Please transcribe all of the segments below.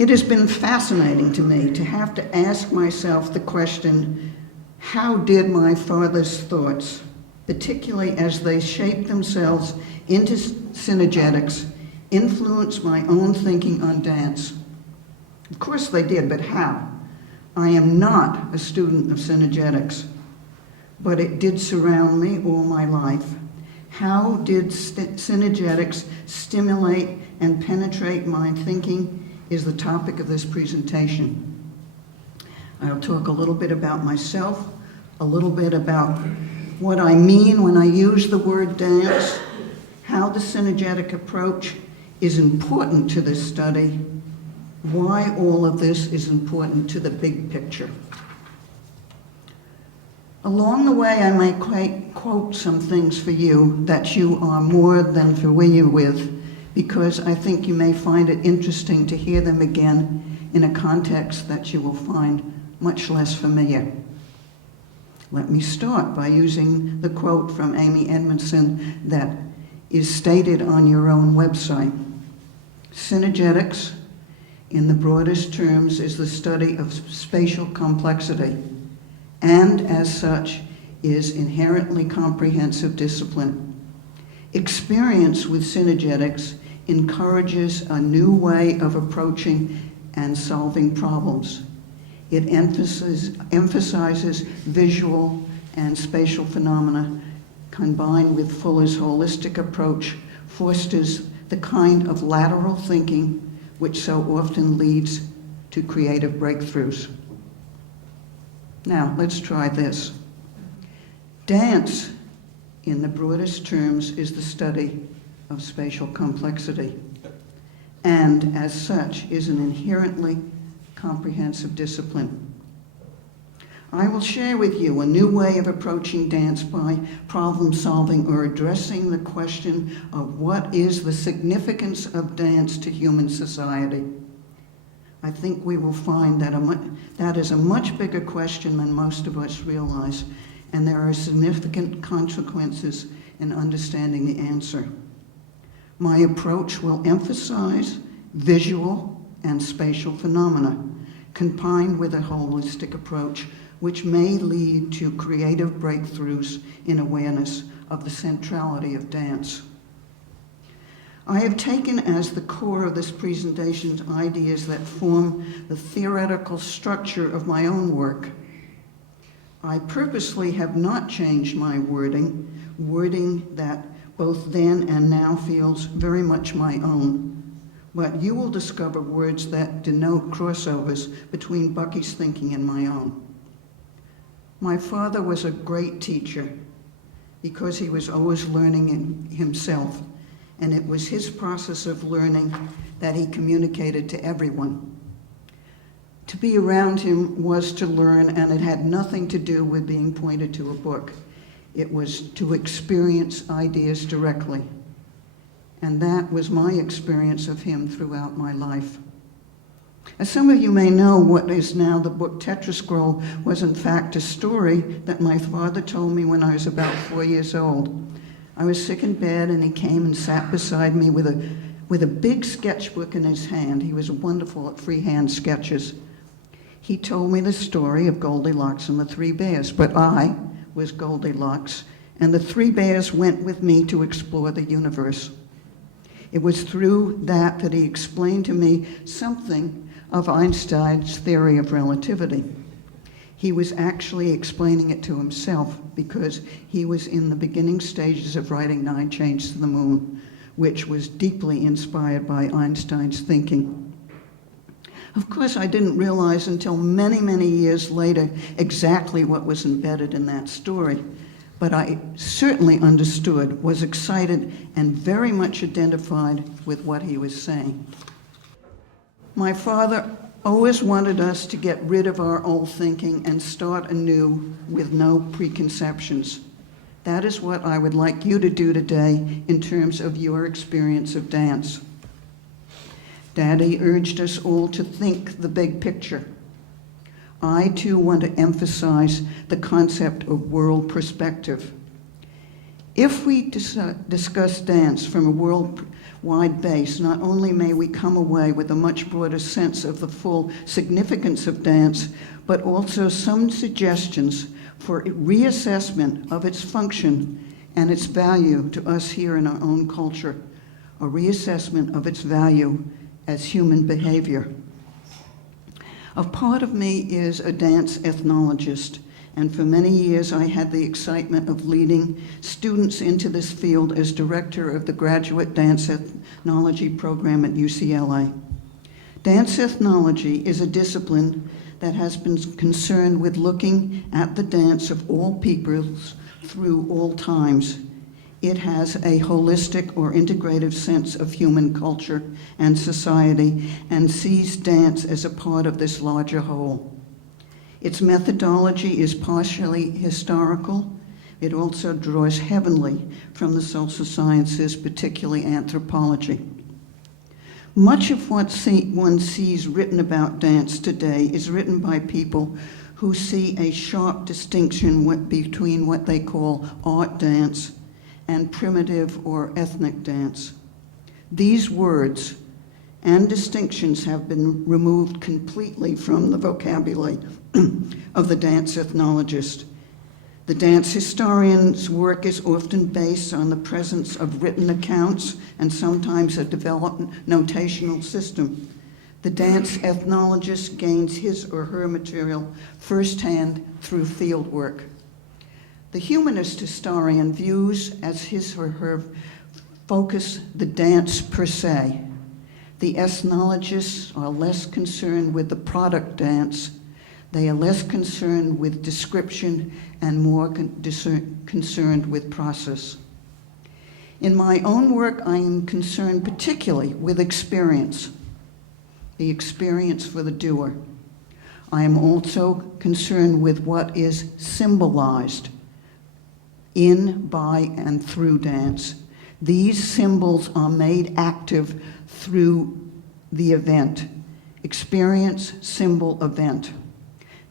It has been fascinating to me to have to ask myself the question, how did my father's thoughts, particularly as they shaped themselves into synergetics, influence my own thinking on dance? Of course they did, but how? I am not a student of synergetics, but it did surround me all my life. How did synergetics stimulate and penetrate my thinking is the topic of this presentation. I'll talk a little bit about myself, a little bit about what I mean when I use the word dance, how the synergetic approach is important to this study, why all of this is important to the big picture. Along the way, I might quote some things for you that you are more than familiar with, because I think you may find it interesting to hear them again in a context that you will find much less familiar. Let me start by using the quote from Amy Edmondson that is stated on your own website. Synergetics, in the broadest terms, is the study of spatial complexity, and as such is inherently comprehensive discipline. Experience with synergetics encourages a new way of approaching and solving problems. It emphasizes visual and spatial phenomena combined with Fuller's holistic approach, fosters the kind of lateral thinking which so often leads to creative breakthroughs. Now, let's try this. Dance, in the broadest terms, is the study of spatial complexity, and as such is an inherently comprehensive discipline. I will share with you a new way of approaching dance by problem solving or addressing the question of what is the significance of dance to human society. I think we will find that that is a much bigger question than most of us realize, and there are significant consequences in understanding the answer. My approach will emphasize visual and spatial phenomena, combined with a holistic approach, which may lead to creative breakthroughs in awareness of the centrality of dance. I have taken as the core of this presentation ideas that form the theoretical structure of my own work. I purposely have not changed my wording that both then and now feels very much my own, but you will discover words that denote crossovers between Bucky's thinking and my own. My father was a great teacher because he was always learning himself, and it was his process of learning that he communicated to everyone. To be around him was to learn, and it had nothing to do with being pointed to a book. It was to experience ideas directly. And that was my experience of him throughout my life. As some of you may know, what is now the book Tetrascroll was in fact a story that my father told me when I was about 4 years old. I was sick in bed, and he came and sat beside me with a big sketchbook in his hand. He was wonderful at freehand sketches. He told me the story of Goldilocks and the Three Bears, but I was Goldilocks, and the Three Bears went with me to explore the universe. It was through that he explained to me something of Einstein's theory of relativity. He was actually explaining it to himself because he was in the beginning stages of writing 9 Changes to the Moon, which was deeply inspired by Einstein's thinking. Of course, I didn't realize until many, many years later exactly what was embedded in that story, but I certainly understood, was excited, and very much identified with what he was saying. My father always wanted us to get rid of our old thinking and start anew with no preconceptions. That is what I would like you to do today in terms of your experience of dance. Daddy urged us all to think the big picture. I too want to emphasize the concept of world perspective. If we discuss dance from a worldwide base, not only may we come away with a much broader sense of the full significance of dance, but also some suggestions for reassessment of its function and its value to us here in our own culture, a reassessment of its value as human behavior. A part of me is a dance ethnologist, and for many years I had the excitement of leading students into this field as director of the graduate dance ethnology program at UCLA. Dance ethnology is a discipline that has been concerned with looking at the dance of all peoples through all times. It has a holistic or integrative sense of human culture and society and sees dance as a part of this larger whole. Its methodology is partially historical. It also draws heavily from the social sciences, particularly anthropology. Much of what one sees written about dance today is written by people who see a sharp distinction between what they call art dance and primitive or ethnic dance. These words and distinctions have been removed completely from the vocabulary of the dance ethnologist. The dance historian's work is often based on the presence of written accounts and sometimes a developed notational system. The dance ethnologist gains his or her material firsthand through field work. The humanist historian views as his or her focus the dance per se. The ethnologists are less concerned with the product dance. They are less concerned with description and more concerned with process. In my own work, I am concerned particularly with experience, the experience for the doer. I am also concerned with what is symbolized in, by, and through dance. These symbols are made active through the event. Experience, symbol, event.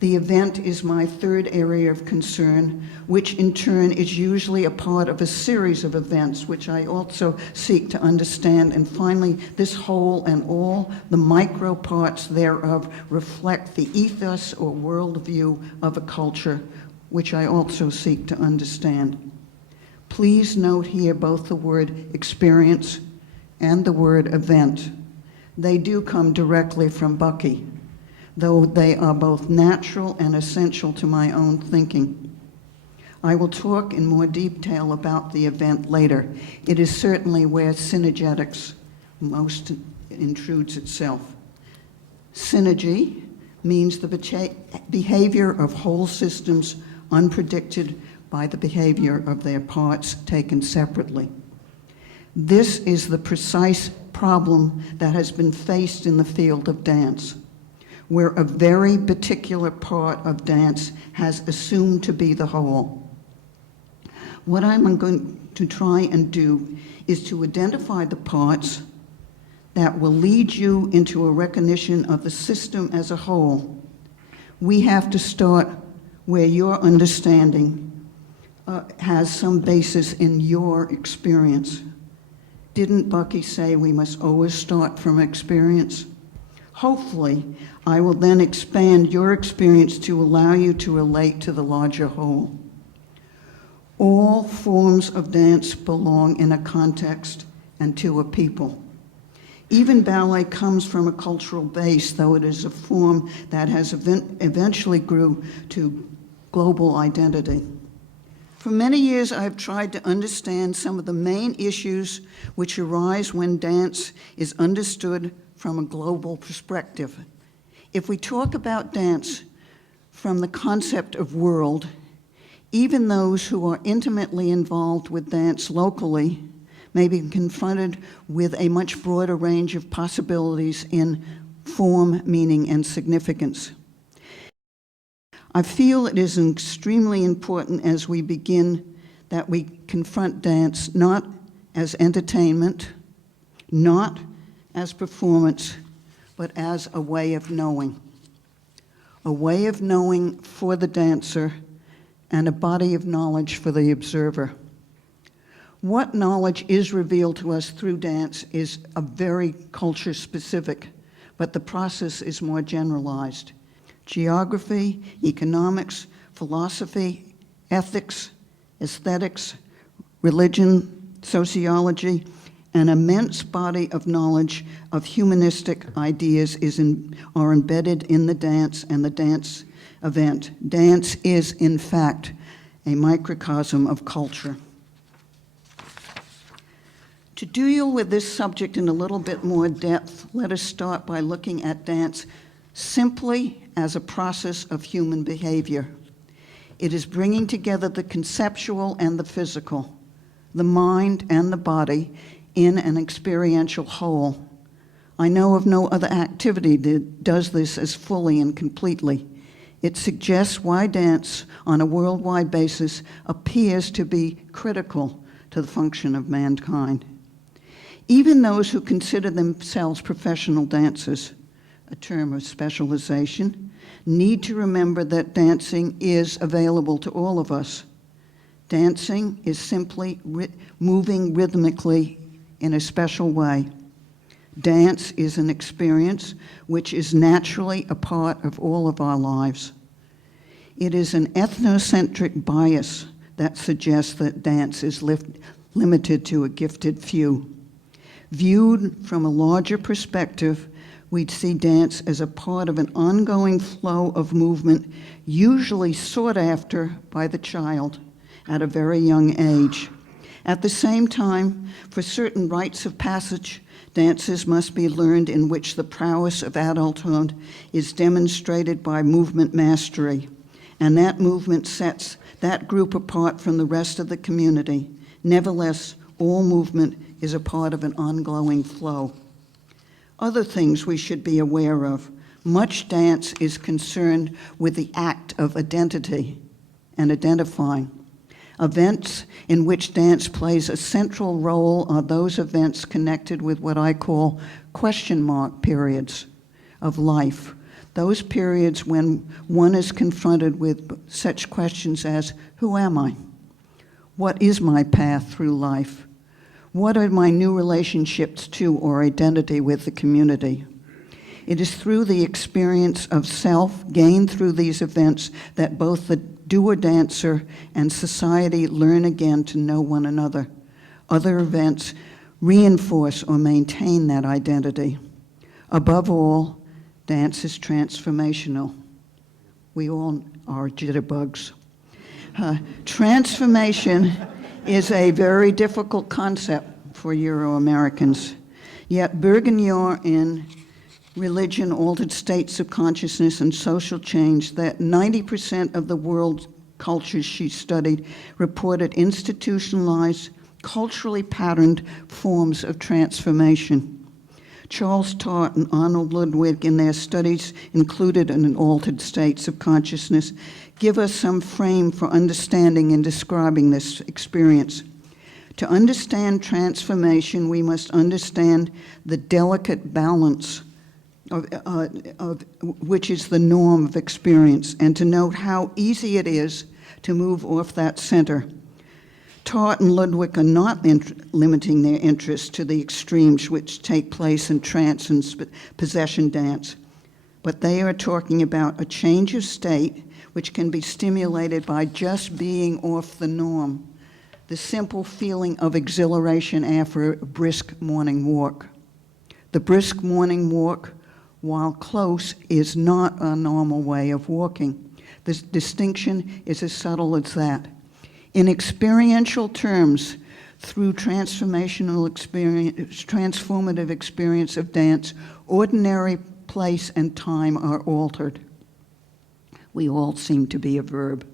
The event is my third area of concern, which in turn is usually a part of a series of events, which I also seek to understand. And finally, this whole and all the micro parts thereof reflect the ethos or worldview of a culture, which I also seek to understand. Please note here both the word experience and the word event. They do come directly from Bucky, though they are both natural and essential to my own thinking. I will talk in more detail about the event later. It is certainly where synergetics most intrudes itself. Synergy means the behavior of whole systems unpredicted by the behavior of their parts taken separately. This is the precise problem that has been faced in the field of dance, where a very particular part of dance has assumed to be the whole. What I'm going to try and do is to identify the parts that will lead you into a recognition of the system as a whole. We have to start where your understanding has some basis in your experience. Didn't Bucky say we must always start from experience? Hopefully, I will then expand your experience to allow you to relate to the larger whole. All forms of dance belong in a context and to a people. Even ballet comes from a cultural base, though it is a form that has eventually grew to global identity. For many years, I've tried to understand some of the main issues which arise when dance is understood from a global perspective. If we talk about dance from the concept of world, even those who are intimately involved with dance locally may be confronted with a much broader range of possibilities in form, meaning, and significance. I feel it is extremely important as we begin that we confront dance not as entertainment, not as performance, but as a way of knowing. A way of knowing for the dancer and a body of knowledge for the observer. What knowledge is revealed to us through dance is a very culture-specific, but the process is more generalized. Geography, economics, philosophy, ethics, aesthetics, religion, sociology, an immense body of knowledge of humanistic ideas are embedded in the dance and the dance event. Dance is, in fact, a microcosm of culture. To deal with this subject in a little bit more depth, let us start by looking at dance simply as a process of human behavior. It is bringing together the conceptual and the physical, the mind and the body in an experiential whole. I know of no other activity that does this as fully and completely. It suggests why dance on a worldwide basis appears to be critical to the function of mankind. Even those who consider themselves professional dancers, a term of specialization, need to remember that dancing is available to all of us. Dancing is simply moving rhythmically in a special way. Dance is an experience which is naturally a part of all of our lives. It is an ethnocentric bias that suggests that dance is limited to a gifted few. Viewed from a larger perspective, we'd see dance as a part of an ongoing flow of movement, usually sought after by the child at a very young age. At the same time, for certain rites of passage, dances must be learned in which the prowess of adulthood is demonstrated by movement mastery, and that movement sets that group apart from the rest of the community. Nevertheless, all movement is a part of an ongoing flow. Other things we should be aware of. Much dance is concerned with the act of identity and identifying. Events in which dance plays a central role are those events connected with what I call question mark periods of life. Those periods when one is confronted with such questions as, who am I? What is my path through life? What are my new relationships to or identity with the community? It is through the experience of self gained through these events that both the doer dancer and society learn again to know one another. Other events reinforce or maintain that identity. Above all, dance is transformational. We all are jitterbugs. Transformation is a very difficult concept for Euro-Americans. Yet Bourguignon in Religion, Altered States of Consciousness and Social Change, that 90% of the world's cultures she studied reported institutionalized, culturally patterned forms of transformation. Charles Tart and Arnold Ludwig, in their studies included in Altered States of Consciousness, give us some frame for understanding and describing this experience. To understand transformation, we must understand the delicate balance of which is the norm of experience, and to note how easy it is to move off that center. Tart and Ludwig are not limiting their interest to the extremes which take place in trance and possession dance, but they are talking about a change of state which can be stimulated by just being off the norm, the simple feeling of exhilaration after a brisk morning walk. The brisk morning walk, while close, is not a normal way of walking. The distinction is as subtle as that. In experiential terms, through transformative experience of dance, ordinary place and time are altered. We all seem to be a verb.